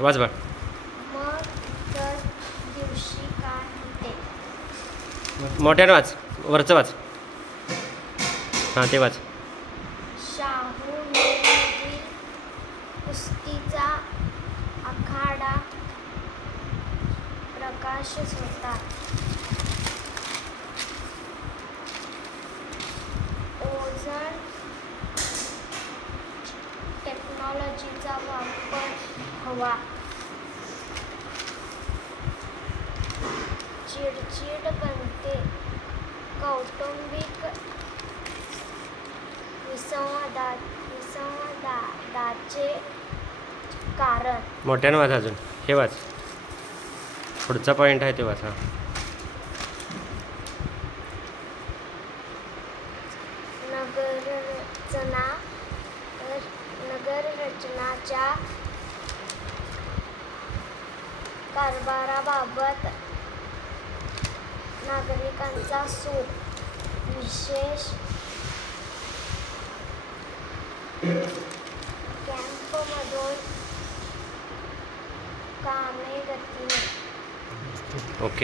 वाच बाळ. मग तर दिवशी काय होते. मोठ्यानं वाच, वरचं वाच. हां ते वाच. शाहू मेळमधील कुस्तीचा आखाडा प्रकाशच होता. ओझोन टेक्नॉलॉजीचा वापर हवा. चिडचिड बनते. कौटुंबिक विसंवादाचे कारण. मोठ्यानं वाच अजून. हे वाच, पुढचा पॉईंट आहे ते वाच. हां नगररचनाच्या कारभाराबाबत नागरिकांचा सूर. विशेष कॅम्पमधून कामे गतीने. ओके.